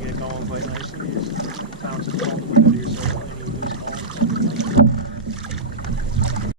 Get it going quite nicely. Just bounce it all the way to your circle.